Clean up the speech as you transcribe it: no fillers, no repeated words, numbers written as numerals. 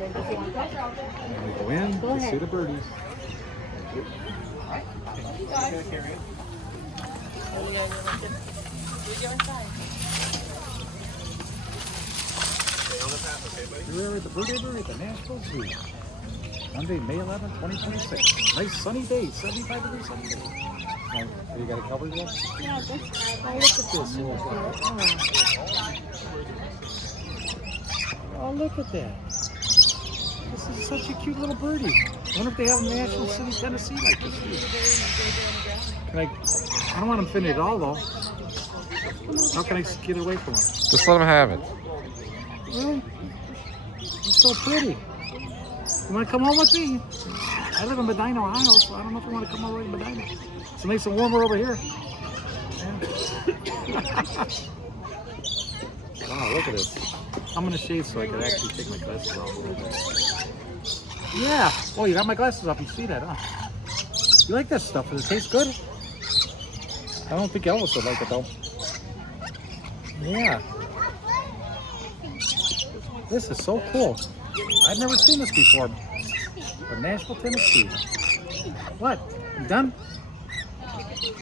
And we go in to see the birdies. We're at the Bird Aviary at the Nashville Zoo. Monday, May 11, 2026. Nice sunny day, 75 degrees sunny day. You got it covered yet? Yeah, this. Oh, look at this little guy. Oh, look at that. This is such a cute little birdie. I wonder if they have them in Nashville City, Tennessee like this too. Can I don't want them fitting it all though. How can I get it away from them? Just let him have it. Really? It's so pretty. You want to come home with me? I live in Medina, Ohio, so I don't know if you want to come all the way to Medina. It's nice and warmer over here. Yeah. Wow, look at this. I'm going to shave so I can actually take my glasses off a little bit. Yeah. Oh, you got my glasses off. You see that, huh? You like this stuff? Does it taste good? I don't think Elvis would like it, though. Yeah. This is so cool. I've never seen this before. From Nashville, Tennessee. What? You done?